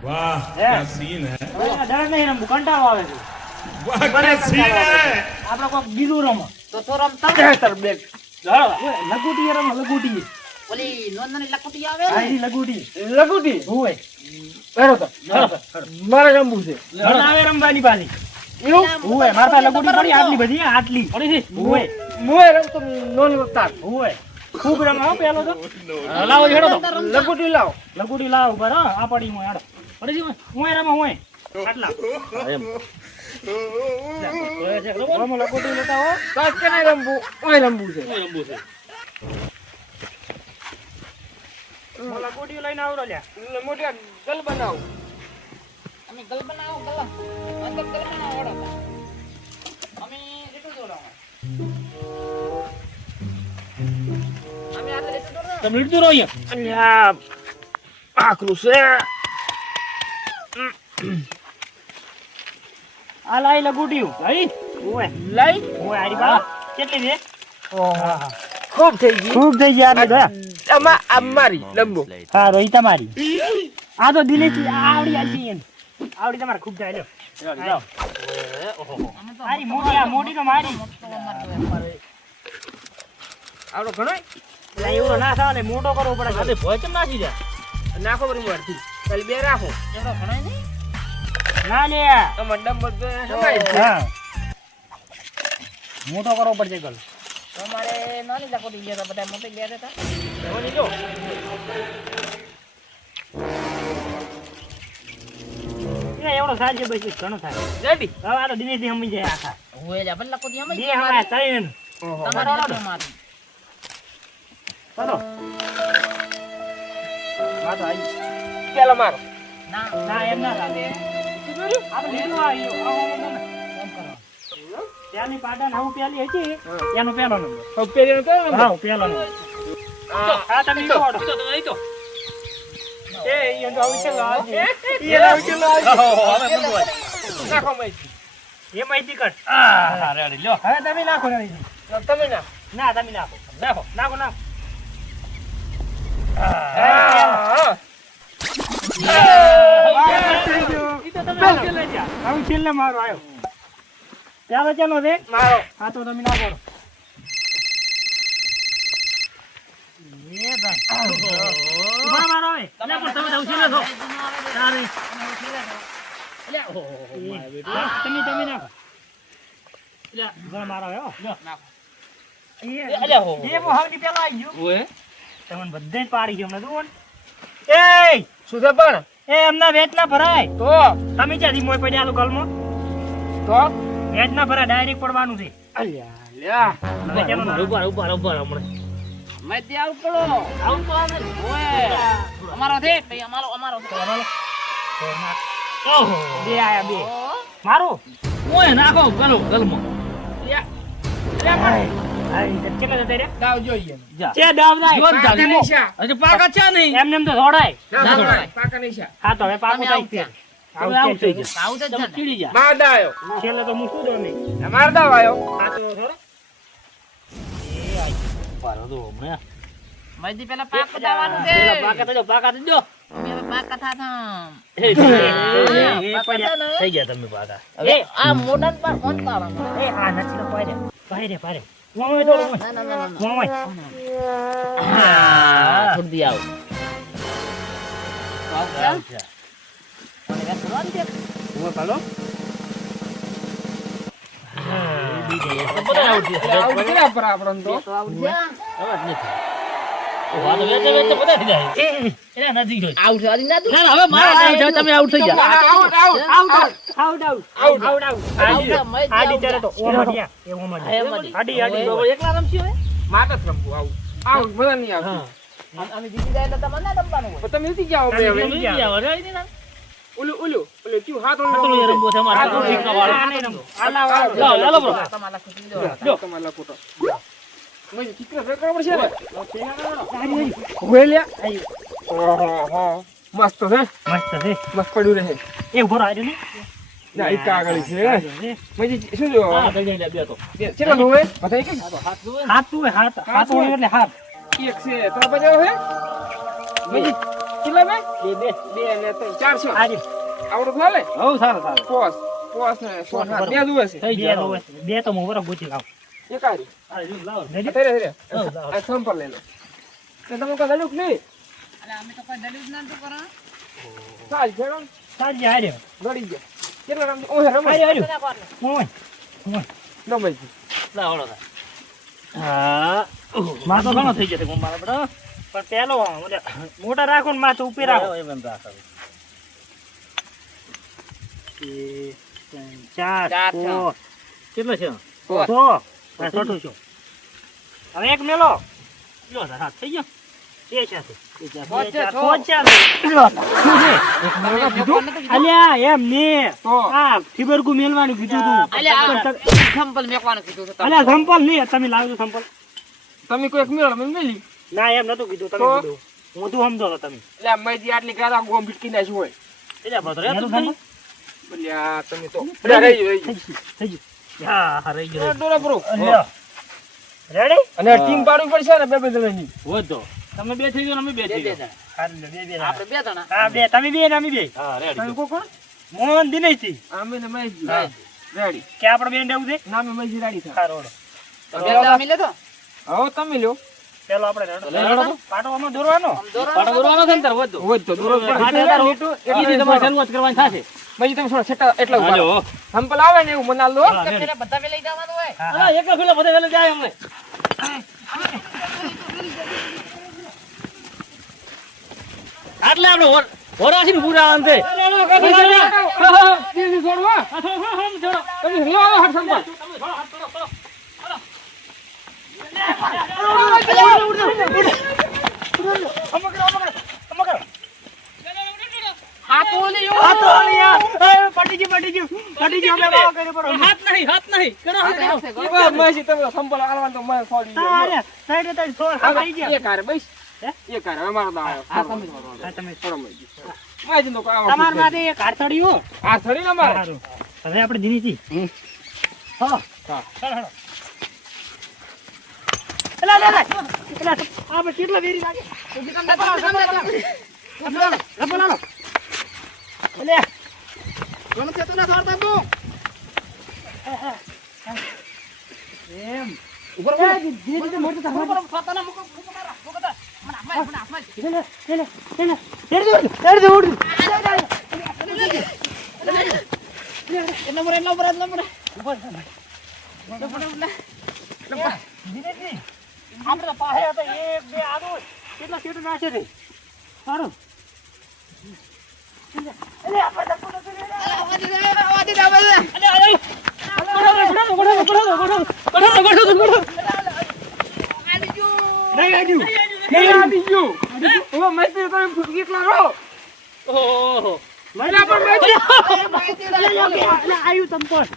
वाह क्या सीन है ડર નહીં રમવું કંટાળો આવે છે वाह क्या सीन है આપણે કોક બીજું રમો તો રમતા લગુટી રમો લગુટી ઓલી નોંધની લકુટી આવે આ ને ઈ લગુટી લગુટી હોય હેડો તો મારે રમવું છે બનાવે રમવાની પાછી એવું હોય મારા પાસે લગુટી પડી આટલી બધી આટલી પડી છે હોય મોય રમતો નોન વખતા હોય ખૂબ રમે હો પેલો તો લાવો હેડો તો લગુટી લાવો લગુટી લાવો પર આ પડી હું હેડો પડી છે હું રમો હું આટલા એમ રમો લગુટી લેતા હો કાચ કે નહીં રમવું ઓય રમવું છે લગુટી લઈને આવરો લ્યા મોટા ગલ બનાવો અમે ગલ બનાવો ગલ અંદર ગલ બનાવો ઓડો અમે રીટુ જોડાવો અમે આ રીટુ જોડાવો તમે લીધું રહો અહીંયા અને આ આકરું છે આ લાઈ લગુટી લઈ ઓય લઈ ઓય આરી બા કેટલી છે ખૂબ થઈ ગઈ ખૂબ થઈ ગયા આટલી દયા આમાં આ મારી લંબો હા રોઈ તમારી આ તો દિલેથી આવડી આજી એમ આવડી તમારે ખૂબ થાય લ્યો જાઓ મારી મોટી આ મોટી તો મારી આવડો ઘણો એટલે એવડો ના થાય ને મોટો કરવો પડે છે ભોય કેમ નાખી દે નાખો બરી મારથી ખાલી બે રાખો એવડો ઘણાય નહીં ના લે તમાર ડમ્બર તો સમાય છે હા મોટો કરવો પડશે ગલ તમારે નાની લકુટી લેતા બધા મોટી લે દેતા જોવાની જો એ એવડો સાજ છે બસ ઘણો થાય રેડી હવે આ તો દિનેશથી સમજી જાય આખા હોય જા ભલે લકુટી અમે બે હમણાં ત્રણ તમારો ઓડો મારી ચલો હા તો આવી પેલા મારો ના ના એમ ના થાય આપણે લીધું આવ્યું એમ કરો ત્યાંની પાટણ હું પેલી હતી એનો પેલો નંબર હવે પેલીનો કયો નંબર? હા પેલો નંબર હા તમે ઈ ઓડો એ ઈ તો આવું છે લાજી ઈ લાવ કે લાવ હવે મંગવાય નાખો મય એ માહિતી કટ હા રેડી લ્યો હવે તમે નાખો ને તમે ના ના તમે નાખો નાખો નાખો નાખો હા ઈ તો તમે આવું લઈ જા આવું છેલ્લે મારો આવ્યો ચાલો ચાલો રે મારો હા તો તમે નાખો એ ભાઈ ઉભા મારો હવે તમે પણ તમે આવું છેલ્લે છો તારે તમે નાખો લ્યા ઘર મારો આવ્યો લ્યો નાખો એ મોહની પેલા આવી ગયો ઓએ તમને બધે પાડી ગયો હમણાં જુઓ ને એ શું છે પણ એ એમના વેચ ના ભરાય તો તમે ક્યાંથી મોય પડ્યા આલો ગલમાં તો વેચ ના ભરાય ડાયરેક્ટ પડવાનું છે અલ્યા લ્યા હવે ચાલો ના. મેં તે આવું કરો આવું તો આવે ઓય અમારો છે ભાઈ અમારો છે ઓહો બે આયા બે મારું ઓય નાખો ગલો ગલમાં કેટલા જતા રે દાવ જોઈએ છે દાવ દાય પાકા નિશા હજી પાકા છે નહીં એમને એમ તો છોડાય ના છોડાય પાકા નિશા હા તો હવે પાકું તમે થાય આવું છે આવું થઈ ગયું આવું જ છે ચીડી જા માર દાયો છેલ્લે તો મૂકું દો નહીં માર દાવ આયો આ તો થોડો મેં પેલા પાક પતાવવાનું છે પાકા તો જો અમે હવે પાક કથા થા થઈ ગયા તમે પાકા એ આ મોડન પર ઓંતાળા એ આ નથી તો પારે પારે મોય તો ના ના ના મોય હા થોડી આવ હું પાલો આવું કેલા પર આપણન તો તમે આઉટ થઈ ગયા આઉટ આઉટ એકલા રમશી હવે માતા રમવું આવું આવું મજા નહીં આવતી અમે જીતી જાય એટલે તમને ના રમવાનું હોય પણ તમે નથી જાવ બે હવે ઓલું ક્યું હાથ તમારા ખુશી લો તમારા કોટો મને ચિત્ર ફેરવા પડશે ને ઓહો મસ્ત છે મસ્ત છે મસ્ત પડ્યું રહે એ ઉભો રહ્યો ને ના એક આગળ છે મજી શું જો ચલો હવે બતાઈ કે હાથ તું હાથ હોય એટલે હાથ એક છે તો બજાવ હે મજી કેટલા બે બે બે ને ત્રણ ચાર છો આજે આવડું ચાલે હઉ સારું સારું પોસ પોસ ને સોન બે જુએ છે બે તો હું બરાબર ગોતી લાવ એકારી અત્યારે આ સંપલ લઈ લો તો તમે કોઈ દલુક નહીં અરે અમે તો કોઈ દલીલ ના તો કરો ચાલ ખેડો સાંજે હાર્યો ગળી ગયા કેટલા રમ ઓહે રમ હાર્યો ઓય નમઈ લાવડો હા માં તો ઘણો થઈ જશે મારા બડા પણ પેલો મોટા રાખો ને માં તો ઉપર રાખો એમ રાખો ચાર ચાર, પાંચ, કેટલો છે છ આ છઠ્ઠું છો હવે એક મેલો લો હા થઈ ગયો એ છે અલ્યા એમ ને આ ફીબરકુ મેલવાનું કીધું તું અલ્યા સંપલ મેકવાનું કીધું તો અલ્યા સંપલ નહીં તમે લાવજો સંપલ તમે કોઈ એક મેળ મને મેલી ના એમ નતું કીધું તમે કીધું હું તું સમજો તો તમે એટલે મેજી આટલી ગાડા ગોમ ભીટકી નાખી હોય એટલે ભદ્ર તું અલ્યા તમે તો રહી થઈ ગયું હા હા રહી ગયો ડોરા પ્રો રેડી અને ટીમ પાડવી પડશે ને બે બે જણાની વધો તમે બે થઈ ગયો અમે બે થઈ ગયા બે આપણે બે જણા હા બે તમે બે ને અમે બે હા તમે રેડી કો કોણ મોહન દિનેશજી અમે ને મેજી રેડી કે આપણે બેન દેવું છે નામે મેજી રેડી થા હા રોડો બે જણા મિલે તો હવે તમે લ્યો પેલો આપણે રેડો પાટો આમાં દોરવાનો પાડો દોરવાનો છે ને તાર વધો હોય તો દોરો એટલી તમારે શરૂઆત કરવાની થશે મેજી તમે થોડા છેટા એટલા ઉપર હાલો સંપલ આવે ને એવું મનાલ લો બધા લઈ જવાનું હોય હા એકલા પેલા બધા વેલે જાય અમે આટલે આપણે હોરાસી ને પૂરા અંતે છોડવા તમે લો હટ સંપલ પટી ગયું અમે બાવા કર્યો પર હાથ નહીં એ મેજી તમે સંપલ આલવાન તો મેં છોડી અરે સાઈડ તો છોડ આવી ગયા એ કારે બસ એ કારે અમારો દા હા તમે છોડો મેજી મેજી તો કામ તમાર માટે એક હાથડીઓ આ છડી ના મારે સારું હવે આપણે દિનેશજી હા હા એલા આપણે કેટલા વેરી લાગે રબલાલો એલે કોણ છે તો ના સારતા તું એમ ઉપર ધીરે મોટો થા ઉપર ફાતાના મુકો મુકો આપણે પાસે હતા એક બે આદો કેટલા સીટ નાખે છે સારું આવ્યું તમ પણ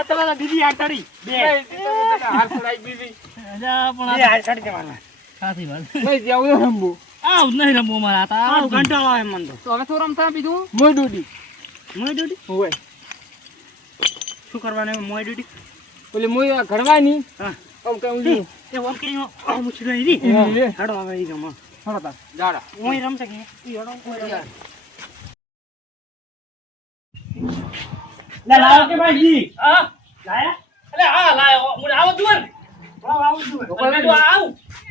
તમારા દીદી આ કરી બે હાર છોડાઈ બીજી પણ આ છોડી દેવાના સાચી વાત નહીં જાવ રમવું આવ નહીં રમવું મારા હતા આવ ઘંટાળો આવે મન તો હવે તો રમતા બીજું મોય ડૂડી મોય ડ્યુટી હોય શું કરવાનું મોય ડ્યુટી ઓલી મોય ઘડવાની હા આમ કામ લી એ વોકરી આમ છુરાઈ દી લે હાડો આવે ઈ ગમ હળતા જાડા ઓય રમશે કે ઈ હાડો ઓય લે લાવ કે ભાઈજી હા લાયા અલે હા લાયો મુરે આવો તું લાવ આવું છું ને આવ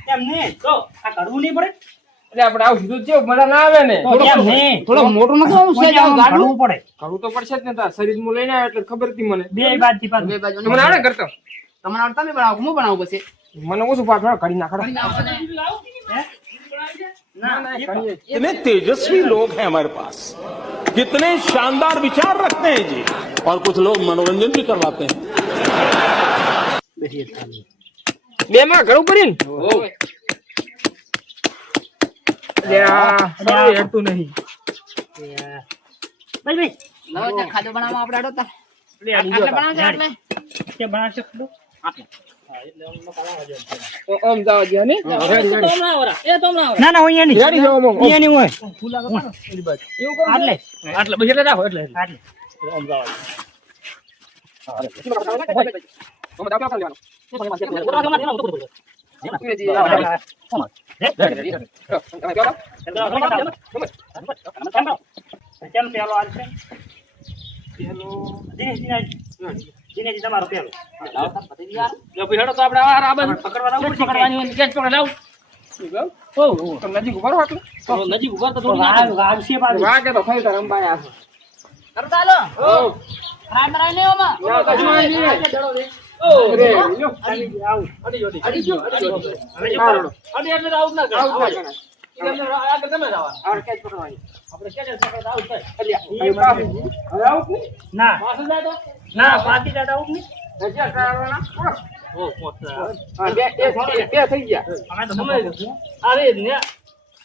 એમ ને તો આ કરવું નહીં પડે એટલે આપણે આવું સીધું છે મજા ના આવે ને એમ નહીં થોડો મોટો નથી આવું છે કરવું પડે કરવું તો પડશે જ ને તાર શરીર માં લઈને આવ્યો એટલે ખબર હતી મને બે બાદ થી પાછું બે બાજુ મને આવડે કરતો તમને આવડતા નહીં બનાવો હું બનાવું પછી મને ઓછું પાછળ કરી નાખડો ના ના कितने तेजस्वी लोग हैं हमारे पास कितने शानदार विचार रखते हैं जी और कुछ लोग मनोरंजन भी करवाते हैं બે માં ઘણું કરીને લે આ હેડતું નહીં ભાઈ લાવો ખાધું બનાવવા આપણે આડો તા લે આટલે બનાવજો આટલે કે બનાવશો ખડો આમ જાવ જે ને રેડી રેડી ના ના અહીંયા નહીં રેડી જાવ મમ અહીંયા નહીં હોય એવું કરો આટલે આટલે બસ એટલે રાખો એટલે આટલે કેમ પેલો હાલ છે? દિનેશજી તમારો પેલો. હેડો તો આપણે આ બાજુ પકડવાની હોય કેચ પકડ લાવ. નજીક ઉભા રહો આટલું. નજીક ઉભા તો વાઘ છે પાછું. વાગે તો ખરી તાર અંબાઈ આ. કરો ચાલો. રાડ મરાય ને ઓમાં. અરે લ્યો. આવું. અડી એટલે આઉટ ના કરો. આગળ તમે જાવ. આ કેચ પકડવાની. આપણે કેચ પકડતા આઉટ થાય. હવે આઉટ નહીં. ના પાછું જાય તો ના પાછી દાદા આવું નહીં. રજા કરવાના. ઓ મોટા. હા બે થઈ ગયા. અમે તો સમય અરે ને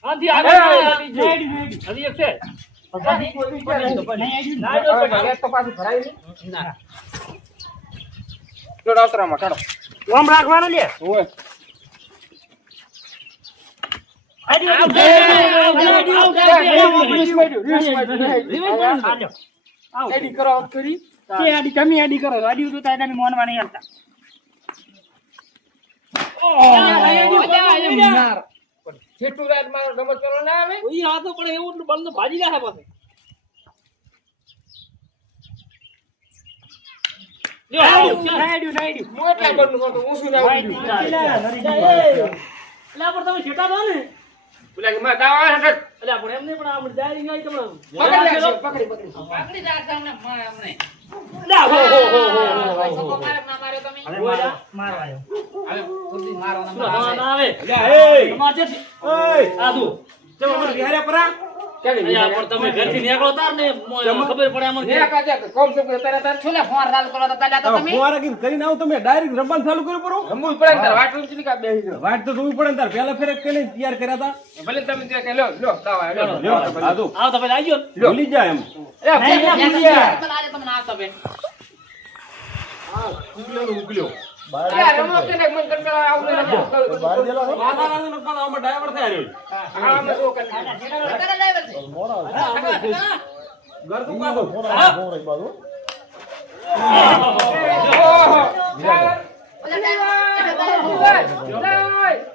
આથી આગળ હજી એક છે. ગેસ તો પાછું ભરાય નહીં. લો ડાવતરામાં કાઢો. ઓમ રાખવાનો લે. ઓય. એડી કરો આઉટ કરી. એડી કરો અડી તો તારે મોનમાં નહીં આવતા. જેટલું રાત મારો રમત કરો ના આવે. ઈ આ તો પણ એવું એટલું બળનો ભાજી જાય પાછું. મોટા બળનું કરતો ઊંચું ના ઉડ્યું. એટલે આપણે તમે છેટા દો ને. પેલા કે માં દાવા હટટ. એટલે આપણે એમ નહીં પણ આપણે ડાયરી ગાઈ તમને પકડી. પકડી રાખતા અમને અમને. મારો મારવા આવે તમારે છે આદુ તમે ઘરથી નીકળો તાર ને ખબર પડે અમને ને કાજે કોમ સે તારે તાર છોલે ફોન રાલ કરો તો તાલા તો તમે કરીને આવો તમે ડાયરેક્ટ રમવાનું ચાલુ કર્યું પરો રમવું પડે ને તાર વાટ રૂમ કા બેહી જો. વાટ તો જોવી પડે ને તાર પહેલા ફેરે કઈ તૈયાર કર્યા હતા ભલે તમે તે કે લો દાવા લો. આદુ આવો તો ભાઈ આવજો ભૂલી જાય એમ આજે તમને આવતો બેન ઉકલ્યો રમો કે ને મન કંટાળો આવું ને ડ્રાઈવર થયા રહ્યો આ મે ઓ કરે. ઘર તો પાછો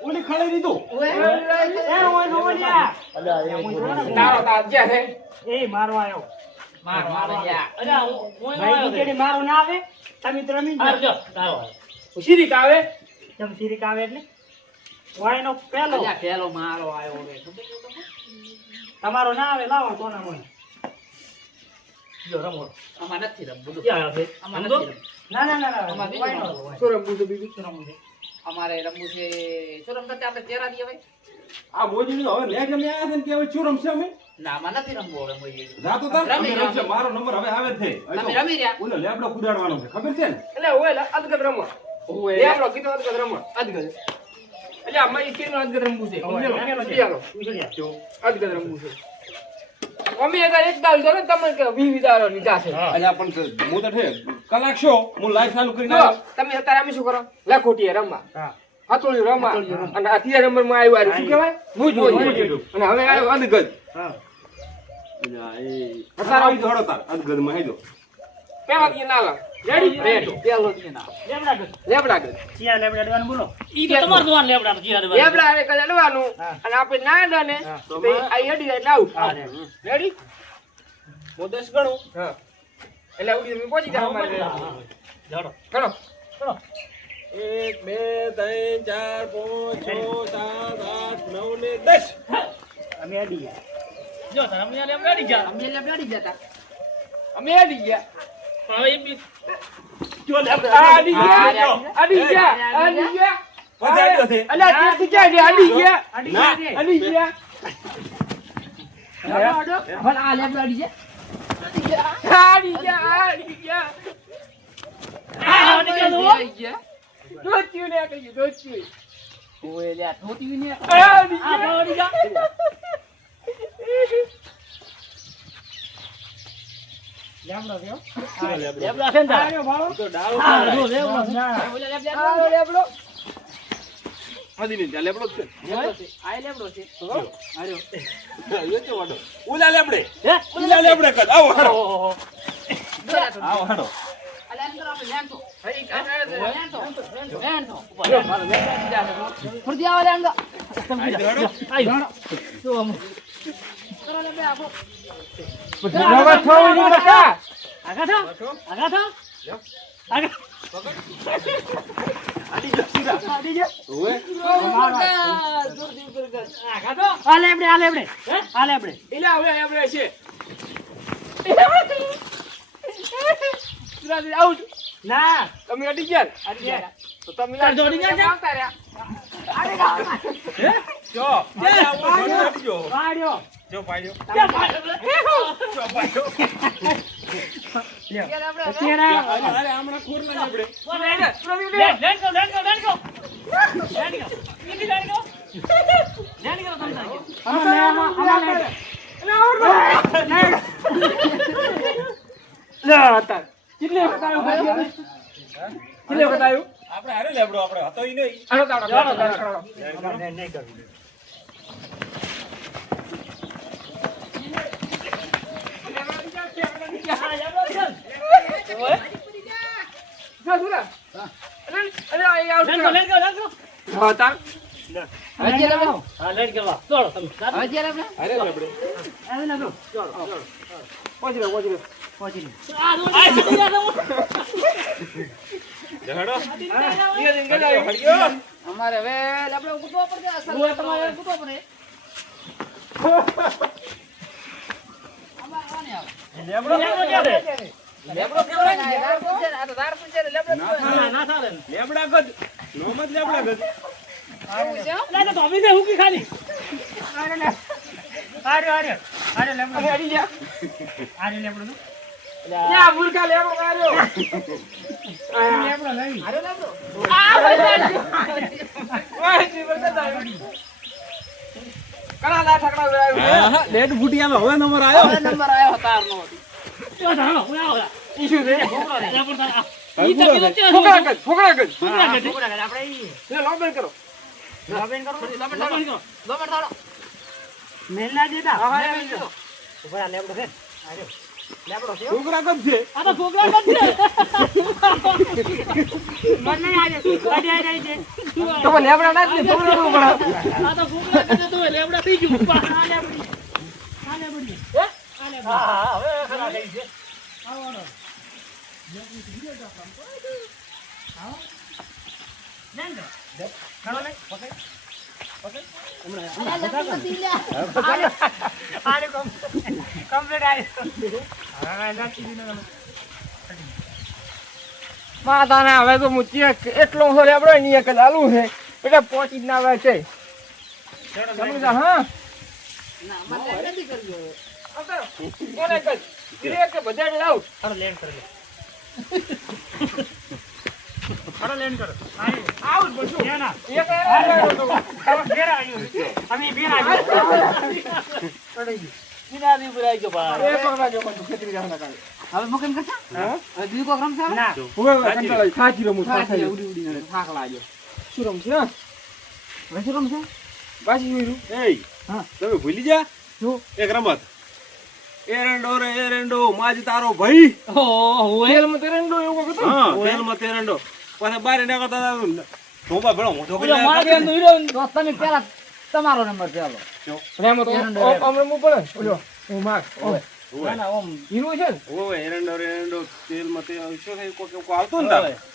ઓલી ખાલી દીધું તારો તાર જે છે એ મારવા આવ્યો. અરે હું ભાઈ કેડી મારો ના આવે તમે તો રમી જાઓ. આવજો તારો સીધી કાવે. તમે સિરીક આવે એટલે વાયનો પેલો પેલો મારો આવ્યો રે તમારો ના આવે લાવો તો ના હોય. જો રમો આમાં નથી રમવું ક્યાં આવે? આમાં નથી રમવું. ના આમાં વાયનો. શું રમવું છે બીજું? અમારે રમવું છે શું રમતા આપણે તેરા દી હવે આ મોજી હવે મેચ અમે આયા છે ને કે હવે શું રમશે અમે ના આમાં નથી રમવું હવે મોઈએ રાતો તાર રમી, અમે રમશે રમી. મારો નંબર હવે આવે જ છે તમે રમી રહ્યા ઓલો લેબડો કુદાડવાનો છે ખબર છે ને એટલે ઓય અદગત રમો. ઓય આપણો કીધો અદગત રમો. અદગત. એટલે આ મારી સ્કીન અદગત રમવું છે. સમજ્યો? અદગત રમવું છે. અમે અગર એક દાલ દો ને તમે કે 20 દારો લીધા છે. અલ્યા પણ હું તો છે કલાક શો હું લાઈવ ચાલુ કરીને જો આવ્યો તમે અત્યારે અમે શું કરો લખોટીએ રમવા. હા. હાથોડી રમવા. અને આ 3 નંબરમાં આવ્યું આ શું કહેવાય? મુજ. અને હવે આવ્યો અદગત. હા. અલ્યા એ અત્યારે દોડો તાર અદગદ માં હેજો પેલા દી ના લાવ. રેડી? રેડી. પેલો દી ના લેબડા ગયો. લેબડા ગદ. ક્યાં લેબડા દેવાનું બોલો. ઈ તો તમાર દોવાન લેવડા જી હારે લેબડા એ કડવાનું. હા. અને આપણે ના ડને તો આ હેડી એટલે આઉટ. હા, રેડી? હું 10 ગણું હા. એટલે ઉડી તમે પહોંચી જાવ અમારે. જાડો. ચલો. 1 2 3 4 5 6 7 8 9 ને 10 અમે અડી ગયા. જો તાર અમે લેવડા ડી જા અમે લેવડા ડી જતા અમે હેડી ગયા. હવે એ બી આડી ગયા. આડી ગયા. આડી ગયા. પધાર્યો છે અલ્યા ત્યાંથી ક્યાં ગયા? આડી ગયા. ના આડી ગયા. પણ આ લેવડા ડી જા આડી ગયા. આડી ગયા. આડી ગયા દોચ્યું ને કહ્યું દોચ્યું. ઓય લ્યા થોતી ને આડી આ ગયા. આડી જા લેબડો ગયો. લેવડા છે ને તાર આવ્યો ભાળો. હા જો લેવડા ના. ઓલા લેવડા આ લેબડો. મદીને ત્યાં લેબડો જ છે આ લેવડો છે આર્યો એ તો વાડો ઉલા લેબડે હે ઉલા લેબડે કદ આવો હાડો ઓહો આવો હાડો અલે એમ કરો આપણે લેન તો અહીં આપણે લેન તો ફરતી આવે લેન તો કરો લે બે આપો નવા થોડી ની બકા આગા થો આગા થો આગા હાલે આપણે એલા હવે આપણે છે સુરાજી આઉટ ના તમે અડી ગયા તો તમે દોડી ગયા આવતા રહ્યા જો પાડ્યો જો પાડ્યો તેરા અરે હમણાં ખોરલા ને આપણે કેટલે વખત આવ્યું આપણે હારે લેબડો આપણે હતો ઈ નહીં આનો તાળો નહીં કરવું અમારે હવે આપણે કૂદવા પડશે અસલ તમારે કૂદવા પડે લેબડો કેવડાય ને આ તો દાર પૂછે ને લેબડો લેબડા ગજ નોમ જ લેબડા ગજ આવું છે લેટ ફૂટી આલો હવે નંબર આવ્યો નંબર આવ્યો તારનો છોકરા ગજ છે માતાના હવે તો મુચી એટલો હો લેબડો ની એક લાલુ છે એટલે પહોંચી જ ના આવે છે સમજ્યા હા ના મને નથી કરજો કોને કર એક બધા લાવ આઉટ બસુ એક હવે મુકન કરશા હવે બીજું કોક રમશે થાકી રમું થાક લાગ્યો શું રમશે હવે શું રમશે પાછી જોયું એય તમે ભૂલી જા એક રમત એરંડો માજ તારો ભાઈ તેલમાં તેરંડો એવું કહેતો હા તેલમાં તેરંડો પછી બારે નીકળતા ધોબા ભેળો મોટો કરી તો તમે પેલા તમારો નંબર ચાલો રેમો તો અમને મુ પડે ઓલો હું માર ના ના ઓમ હીરો છે ને ઓય એરંડો તેલમાં તે શું થાય કોઈ આવતું ને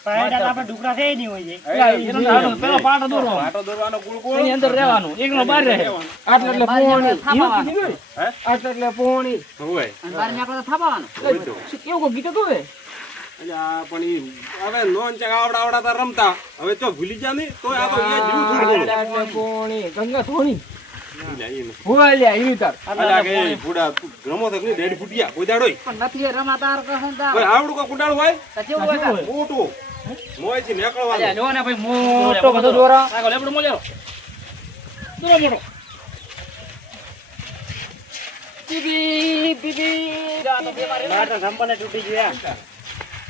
તારે ડુકરા છે નહીં હોય પેલો પાટો દોરો પાટો દોરવાનો ગુળ એની અંદર રહેવાનું એકનો બહાર રહે આટલે એટલે પોણી થાપાવાનું. હીરો કીધું ને આટલે એટલે પોણી હોય અને બહાર નીકળતા થાપાવાનું કેવું કો ગીતો તો હે એટલે આ પણ ઈ હવે નોન ચા આવડા રમતા હવે તો ભૂલી જા ને તો આ તો એ જીવ થોડું એટલે પોણી ગંગા થોણી થોડું હોવા લ્યા હીરો તાર અલા કે બુડા રમો તો ની ડેડ ફૂટિયા કોઈ દાડોય પણ નથી રમાતા કહું તા ભાઈ આવડું કો કુંડાળ હોય તો કેવું હોય તા? મોટું મોયથી નીકળવાનું લો ને ભાઈ મોટો બધો દોરા આગો લેબડો મોલ્યો દોરો મોટો બીબી જા તો બે મારે તૂટી ગયા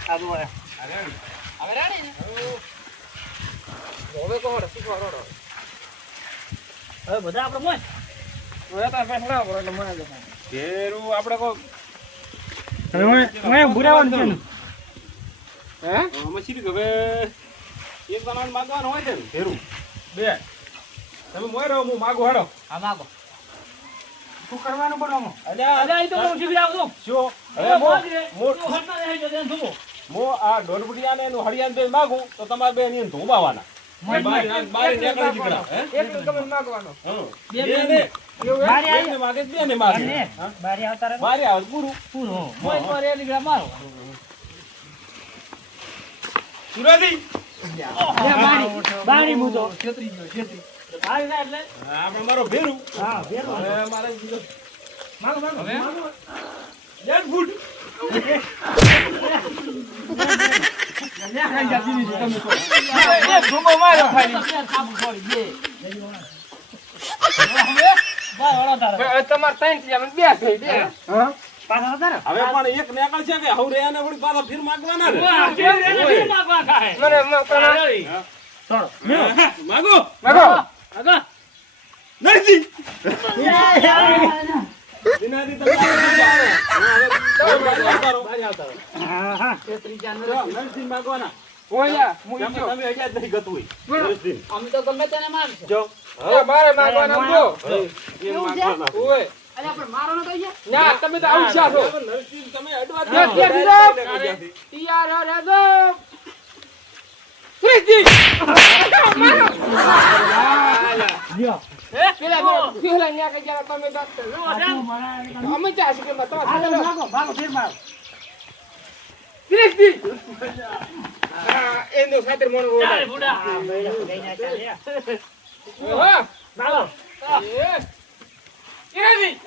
હવે રાણી ને હવે કોણ શીખવા રોડો હવે બધા આપણે મોય હવે તાર ફેસલા કરો એટલે મને દેખાય ઘેરું આપણે કો હવે હું બુરાવાનું છે હે આમાં શીરી હવે એક જણાને માગવાનું હોય છે ને ભેરું બે તમે મોય હું માગું હાડો હા માગો શું કરવાનું પણ આમાં? અલ્યા અરે તો હું શીખી આવું શું હવે છું મો આ ડોરબુડિયાને એનું હળિયાને બે માગું તો તમારે બે એને ધોબાવાના બારે નીકળી જીકડા હે એક તમે માગવાનો હા બે બે ને એવું હે? બારે બે ને માગે બે ને માગે બંને. હા? બારે આવતા રહે. બારે આવે પૂરું મોય પર એ નીકળ્યા મારો સુરાજી બારી મૂતો. હાલ ના એટલે આપણે મારો ભેરું હા, ભેરો. હવે મારે બીજો માગો, માગો, હવે? માગો. 10 ફૂટ એ ભૂકો માર્યો ખાલી સાબુ છોડી દે હવે તમાર ત્રણ થી અમે બે થઈ બે હા પાછા આવતા રહે. હવે પણ એક નેકળ છે કે હવરે આને વળી પાછા ફીર માગવાના ને મને ચાલો. માગો માગો નથી દિનાદી તમે હા, હા. નરસિંહ માગવાના ઓયા હું તમે ઈચ્છો તમે હજાર નહીં ગતું હોય નરસિંહ અમે તો ગમે તેને મારશું જો એ મારે માગવાના જો એ માગવાના ઓય અરે પણ મારો ન કહીએ ના તમે તો આવશા છો નરસિંહ તમે અડવા બે તૈયાર રહે દો શ્રીજી લ્યો. પેલા ન્યા કઈ ગયા તમે ડોક્ટર અમે ચા છે કે હાલો, બતાવો માગો, માગો, ફેર માગો. શ્રીજી હા એનો ખાતર મોણો ચાલ ઓળખાય. બુડા હા, બૈરા તો ગઈ ના ચાલે. હા માગો. શ્રીજી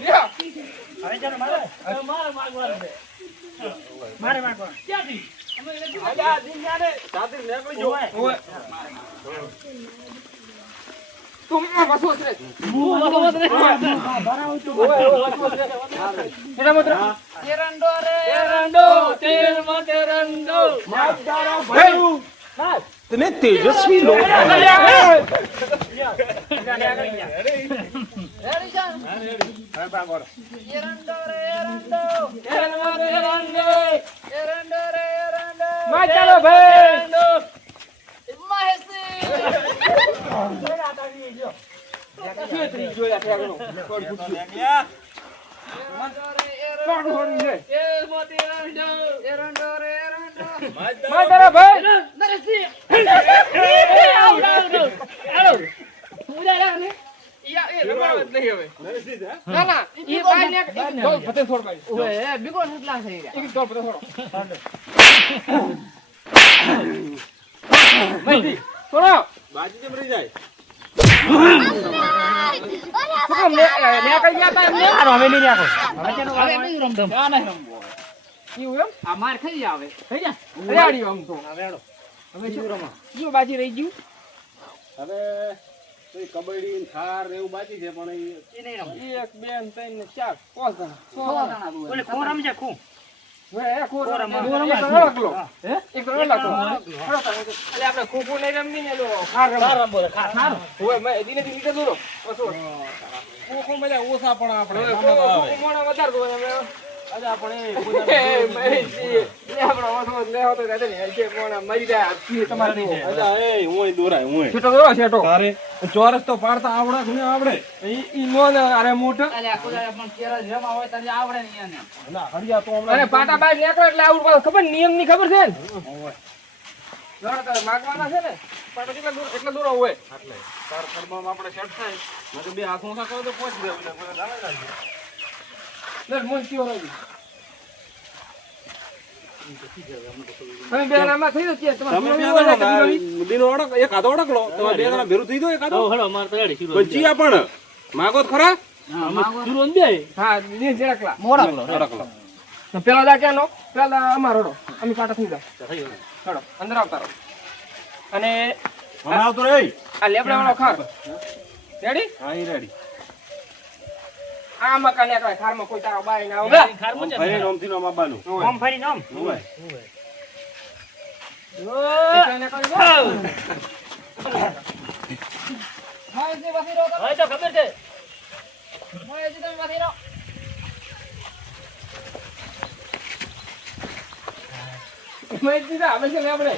લ્યો હવે ચાલો, મારો. મારે માગવાનું છે મારે માગો. ક્યાંથી અલ્યા દિનયાને સાથી નીકળી જો ઓય તું આ બસો છે ભરાવું છું. એના મત એરંડો રે એરંડો તેલ માં એરંડો इतने तेजस्वी लोग हैं રેડી છે એરંડો રે એરંડો એરંડો રે એરંડો માં ચાલો ભાઈ મહેશી છેત્રી જોયા છે આગળ કોણ ગયા કોણ હોડી છે તેલ માં એરંડો એરંડો રે એરંડો માં તારા ભાઈ નરસિંહ આવ મુજા રે યા એ રમાવત નહીં હવે નરસિંહ હે ના ના એ ભાઈ ને એક ઢોલ પતંગ છોડ ભાઈ ઓએ બીકો કેટલા થઈ ગયા એક ઢોલ પતંગ છોડો છોડો બાજી કેમ રહી જાય શું ને કઈ ગયા તા એમને હાલો, હવે નહીં રાખો. હવે ચાલો, હવે નહીં રમતો આ નહીં રમવો એવું એમ આ માર ખાઈ આવે થઈ જા હરિયાળી આમ તો હવે હેડો. હવે શું જો બાજી રહી ગયું હવે કોઈ કબડ્ડી ને થાર ને એવું બાકી છે પણ એ નહીં રમો. 1 2 3 ને 4 5 જણા સો જણા દુએ ઓલે ખો રમજે, ખો. હવે એ ખો રમવા. એક રમકલો હે એક રમકલો એટલે આપણે ખોખો નહીં રમવી ને લો ખાર રમવો હવે મે દિને દિને નીકળ દોરો બસો ખોખો મજા ઓછા પણ આપણે હવે રમત આવે. ખોખો મોણા વધારે દો અમે આજે આપણે એ આપણો ઓછો લેવો તો રહેતો ને છે મોણા મરી જાય આપી તમારે નહીં અજા એ હુંય દોરાય હુંય છેટો દોરો છેટો તારે ચોરસ તો પાડતા આવડે કે નહીં આવડે ઈ નો ને અરે મોટો અલ્યા કુદારે પણ કેરા જમા હોય તારે આવડે નહીં એને ના હરિયા તો અરે હમણાં પાટા બાર નીકળો એટલે આવું પાછું ખબર નિયમ ની ખબર છે ને માગવાના છે ને પાટા કેટલા દૂર એટલા દૂર હોય એટલે તાર કર્મમાં આપણે સેટ થાય નકર બે હાથ ઊંચા કરો તો પહોંચી જાય એટલે કોઈ દાવે લાગે લે મન કયો રહી તમે બે નામાં થઈ ગયો તમે બે જણા દીનો ઓળખ એક હાથો ઓળખ લો તમે બે જણા ભેરું થઈ દો એક હાથો હેડો, મારે તો રેડી. શીરો. બચીયા પણ માગો તો ખરા શીરો ને બે. હા ની જરાકલા મોડા ઓળખ લો તો પેલા દા ક્યાંનો પેલા અમારો અમે પાટા થઈ જાય ચડો અંદર આવતા રહો અને હવે આવતો રે આ લેબડા વાળો ખાર રેડી હા ઈ રેડી આ મકાન એકલા ખારમાં કોઈ તારો બાઈ ના આવે ફરી નોમથી નોમ આવવાનું આમ ફરીને આમ. હોય મહેશજી વસી રહો હવે તો ખબર છે. મહેશજી તમે વસી રહો મેં દીધા આપણે છે ને આપણે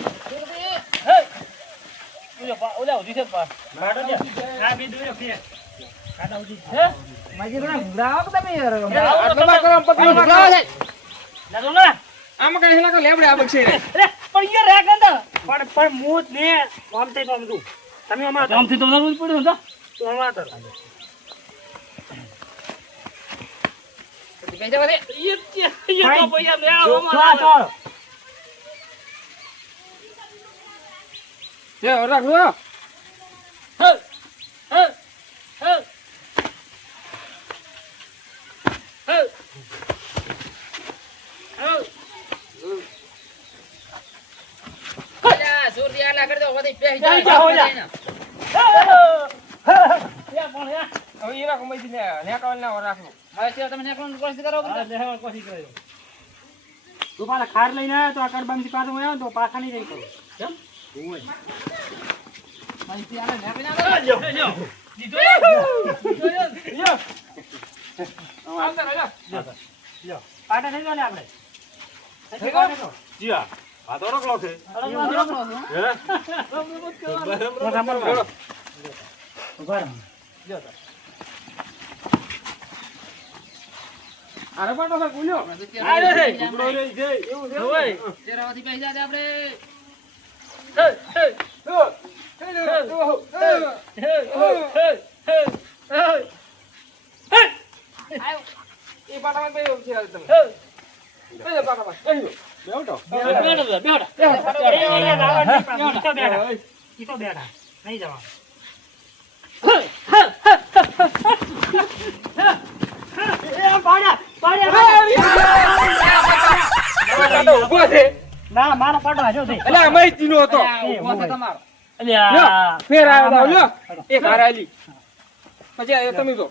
ઓલા ઉધી છે પા કાઢો દે. આ બી દોયો ફેર. કાઢો ઉધી. માજી ઘણા ભૂરાવો કે તમે યાર આટલો બા કરો પકડો ના તો ના. આમાં કઈ હેલા કો લેબડે આ બક્ષે રે અરે પણ યાર રાખ અંદર. પણ મૂત ને આમ થઈ તો તું. તમે અમાર આમ થી તો નવું પડ્યું તો તું અમાર તો. પૈસા વધે ભાઈ, તો પૈસા લે જો આ તો. લે રાખ લો અલ્યા સૂર્યા લાગડ દો વધી પેહી પેહી જાઓ, જાય યા. યા પણ યા હવે ઈ રાખો મઈ ને કાવલ ના રાખો હવે છે તમે નેકળો કોશિશ કરો આ દેહવા કોશિશ કર્યો. તું પાછા ખાર લઈને આવ્યો તો આ કડબામથી પાછો આવ્યો તો પાછા નહીં રહી કરું. કેમ? માહિતી આને નેકળી ના લ્યો દીધો લ્યો. આવતા રે લ્યો. પાટા થઈ ગયો ને આપણે. થઈ ગયો? જી હા આ તો રખડો છે અરે પાટો સર બોલ્યો ટુકડો રે છે એવું છે હોય તેરાવાથી પૈસા દે આપણે એ પાટામાં બેહો છે હાલ તમે બેહો પાટામાં બેહો બેવટો ઈ તો બેઠા નહીં જવા. ઉભો છે ના મારો પાટો હાજો થઈ. અલ્યા માહિતી નો હતો ઉભો છે તમારો અલ્યા ફેર આવ્યો લ્યો એક હાર આલી પછી આયો તમે તો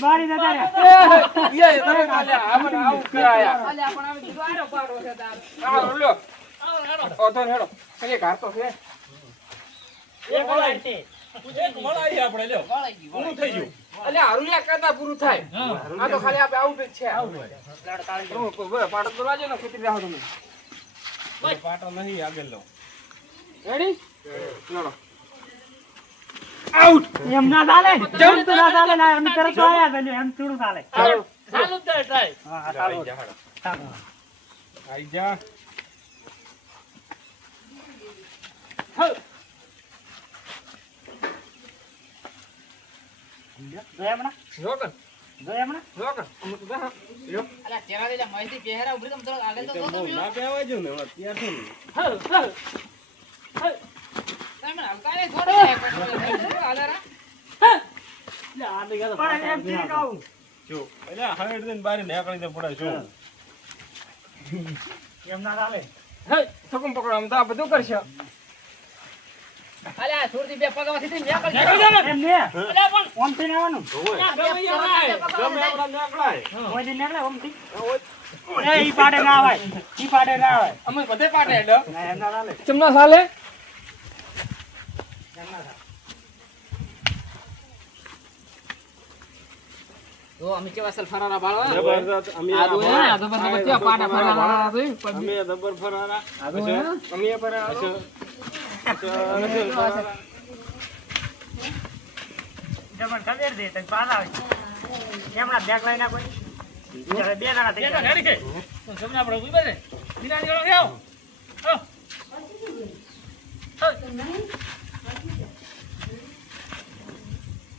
મારી નતા એ તમે કાલ્યા આમને આવું કરાયા અલ્યા પણ હવે કીધું આનો પાડો છે તાર આ લ્યો ઓતો હેડો એક હાર તો છે એક મળાઈ આપણે લ્યો વળાઈ ગઈ પૂરું થઈ ગયું અલ્યા હરુલિયા કરતા પૂરું થાય આ તો ખાલી આપણે આઉટ જ છે બરાબર પાટો તો લાજો ને ખેતી રાહો તમે પાટો નહીં આગળ લો રેડી ચલો આઉટ એમ ના ચાલે જમ તો ના ચાલે ના એમ તરત આયા ગયો એમ થોડું ચાલે. ચાલુ જ થાય હા ચાલો. આઈ જા જોયા હમણાં? જોકર જોયા હમણાં? જોકર અમુક તો દા લ્યો અલ્યા તેરા દે માહિતી પહેરા ઉભરી તમ તો આગળ તો બહુ ના કહેવાય જો ને હમણાં તૈયાર થઈ તમે હલકા ને થોડો આલારા પણ એમ થી કહું. જો એટલે હાઈડ દઈને બારી નીકળી દે પડાય શું એમ ના ચાલે. હે સકમ પકડો આમ તો આ બધું કરશે અલ્યા સુરતી બે પગમાંથી થી નીકળ એમ ને ઓમ થી આવવાનું. ગમે આપણા નીકળાય કોઈ દી નીકળે ઓમ થી. એ ઈ પાડે ના આવાય. ઈ પાડે ના આવાય. અમે બધે પાટે હેડો ના એમ ના ચાલે. ચમના સાલે એમ ના ચાલે. તો અમે કેવા સલ ફરારા બાળવા જબરદસ્ત અમે આ દો હે આ જબર જબર કેવા પાટા ફરારા તો અમે જબર ફરારા અમે પર જબર ખબર દે તને પાછા આવે. એમના બેગ લઈને કોઈ બે જણા થઈ ગયા. ગાડી કે તમને આપણે ઉભી બેસે નિરાજી વાળો આવ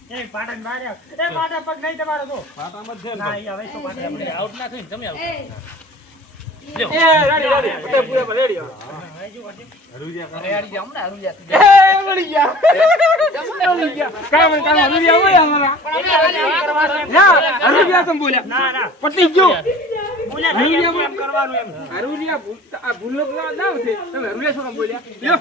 એ પાટણ બહાર આવ. એ પાટા પગ નહીં તમારો તો. પાટામાં જ છે ને ના ઈ હવે તો પાટણ આપણે આવ. આઉટ ના થઈને તમે આવો એ રેડી રેડી બધે પૂરે રેડી રેડી જામ ને અરુલિયા એ વળી ગયા વળી ગયા કામ કામ હરુલિયા હોય અમારા ના હરુલિયા તમ બોલ્યા ના ના પટી ગયો બોલે નહીં એમ કરવાનું એમ. હરુલિયા આ ભૂલનો ના છે તમે હરુલિયા શું કામ બોલ્યા લ્યો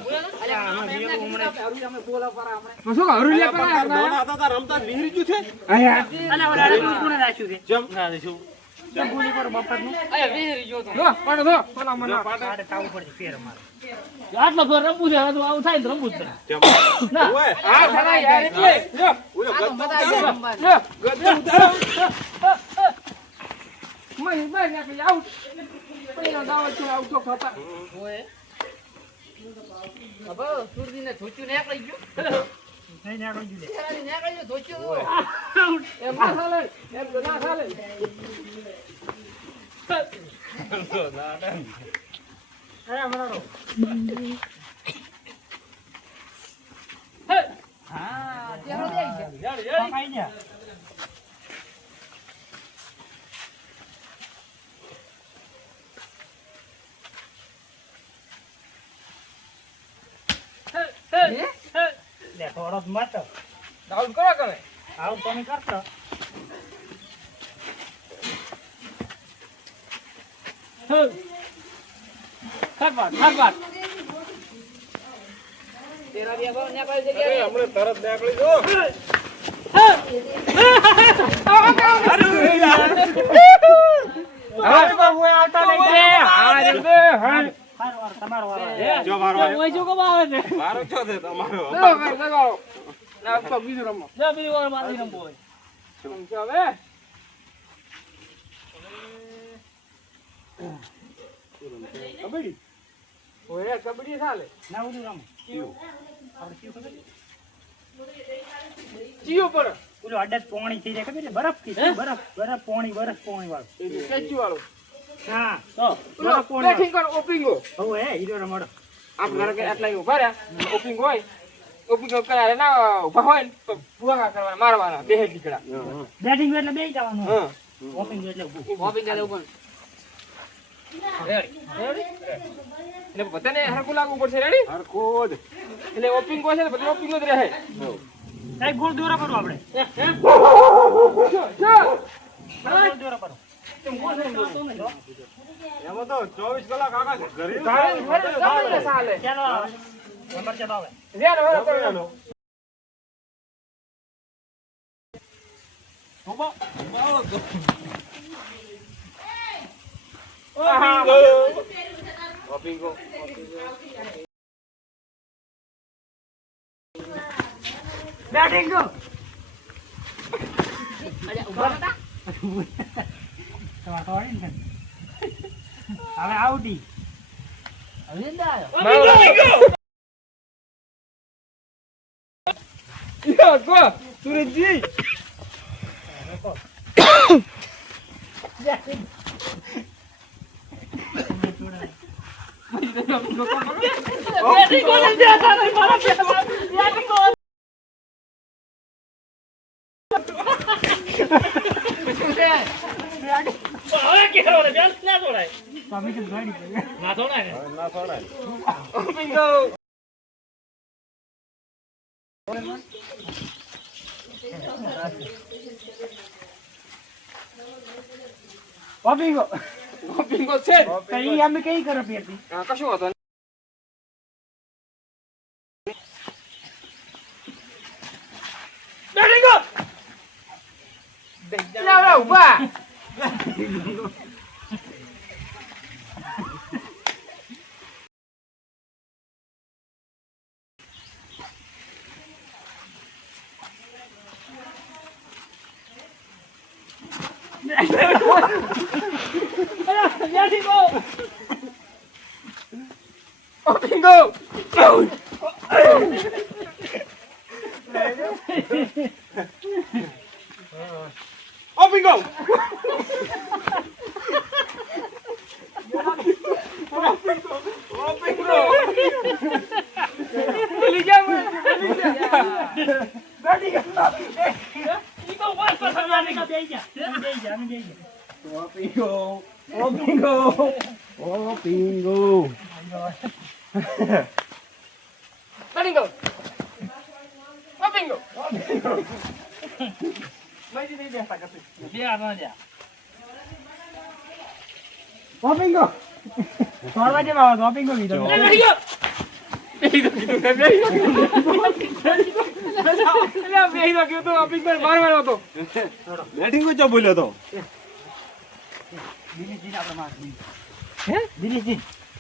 શું કામ હરુલિયા પર નાના હતા તાર રમતા વિહરી ગયું છે આયા અલા ઓલા કોણે રાખ્યું છે? જેમ ના શું ચંપુલી પર બપોરનું અરે વેરી જો તો જો પાડો જો પાલા મને આડે તાવું પડશે ફેર મારે આટલો ફેર રમવું છે હવે આવું થાય ને રમવું જ છે ના હા સાલા યાર એટલે જો આ તો મજા આવી જાય રમવાની. જો ગદુ ઉતારો મય બાર નાખી આઉટ પહેલો દાવ છે આઉટ તો ખાતા ઓય હવે સુરજીને ધોચ્યું નીકળી ગયું નહીં ને આગળ જુલે નીકળી ગયું ધોચ્યું એમ ના ચાલે એમ તો ના ચાલે અરે મરાડો હા ત્યાં દે છે ખાઈ જા લે થોડો મત દાઉડ કરો કરે આવું તો નહીં કરતો ખબર તેરા બે ભાવ નીકળી જગ્યાએ હમણાં તરત નીકળી જો અરે બાબુ આવતા નહીં એ હા રે બે હા વાર તમારો વાર જો મારો ઓય જો કો આવે છે મારો છો છે તમારો લગાવો ના તો બીજું રમો જો બીજી વાર મારી રમવો હોય સમજો હવે કબડ્ડી ઓય કબડ્ડી ચાલે ના ઉડું રમ આપણે શું ખબર ચિયો પર ઓલો અડદ પોણી થઈ જાય ખબર છે બરફ થી બરફ પોણી વાળું કેચી વાળો હા તો ઓલો બરફ પોણી બેઠિંગ કરો ઓપિંગો હવે હે હીરો રમડો આપણે કે આટલા ઉભા રહ્યા ઓપિંગ હોય ઓપિંગ કરે ના ઉભા હોય ને તો ભૂવા કરવાના મારવાના બેહે દીકડા બેટિંગ એટલે બેહી જવાનું હા ઓપનિંગ એટલે ઊભું મોબી ચાલે ઉપર એટલે બધાને હરકું લાગવું પડશે રેડી હરખું જ. એટલે ઓપિંગ હોય છે ને બધું ઓપિંગ જ રહે કઈ ગોળ દોરા કરો આપણે ગોળ દોરા કરો એમાં તો 24 કલાક આખા ઘરે ચાલે ચાલો નંબર ચડાવે ધ્યાન હવે કરવાનું ઓપિંગો બેટિંગ ગો અરે ઉભા હતા તો વાળી ને હવે આઉટી હવે ના આવ્યો યો ગો સુરજજી બેટી કોને દે તારે મારા બેટી કોને હવે કે કરો બેલ ના છોડાય તમે કે ગાડી ના છોડાય ના છોડાય ઓપિંગો ઓપીગો ઓપિંગો છે કઈ અમે કઈ કરો પેરતી હા, કશું વાંધો નહીં. બેટિંગ ગો ના, ના, ઊભા. બેટી કો ઓપિંગો ઓપિંગો ભૂલી ગયા ઈ તો વાત પર અમે બેહી જા ઓપિંગો ઓપિંગો ઓપિંગો ઓપિંગો ઓપિંગો મજી નહીં બેસતા કરતી બે ના જા ઓપીગો છોડવા જેવા આવો ઓપીગો કીધો બેટી કો બેટિંગ ચો બોલ્યો તો દિનેશજીને આપણે માર હે? દિનેશજી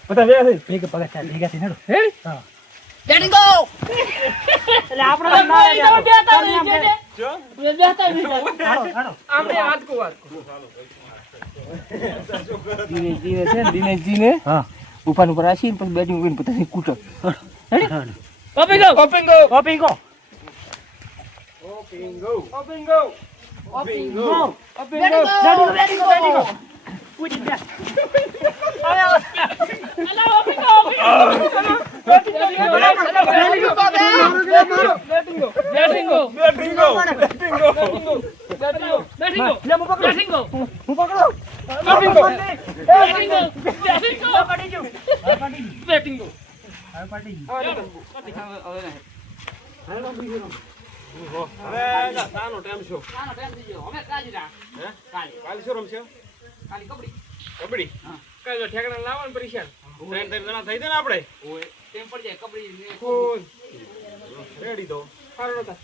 બધા ભેગા પગા થાય ભેગા થઈને હેડો. હે? હા Letting go! એટલે આપણે તો ના રે તમે બેતા તમે આમ નહીં, જો બેતા નહીં. હાલો આપણે વાત કો દિનેશજી છે ને દિનેશજીને હા ઉપાન ઉપર આસીને પછી બેટિંગ કરીને પોતાની કૂટો Open go! ઓપન ગો ઓપી ગો ઓપિંગ ગો ઓપન ગો ઓપિંગ go open Letting go go! Ready go ready go પૂરી દે Hello, open go! Letting go! Batting go Letting go! Batting go batting go Letting go! લે હું પકડો Letting go! હું પકડો open go Letting go! Letting go! પાડી જો પાડી Letting go! હવે પાડી હવે ના સાનો ટાઈમ છો આનો time થઈ ગયો. હવે કાજી રા. હે કાલી. કાલે શું રમશે કાલી કબડ્ડી. કબડ્ડી કઈ જો ઠેકડા લાવવાનું પરીક્ષા ત્રણ ત્રણ જણા થઈ જાય ને આપણે તેમ પડી જાય કબડ્ડી ને ફોન રેડી તો સારો નતા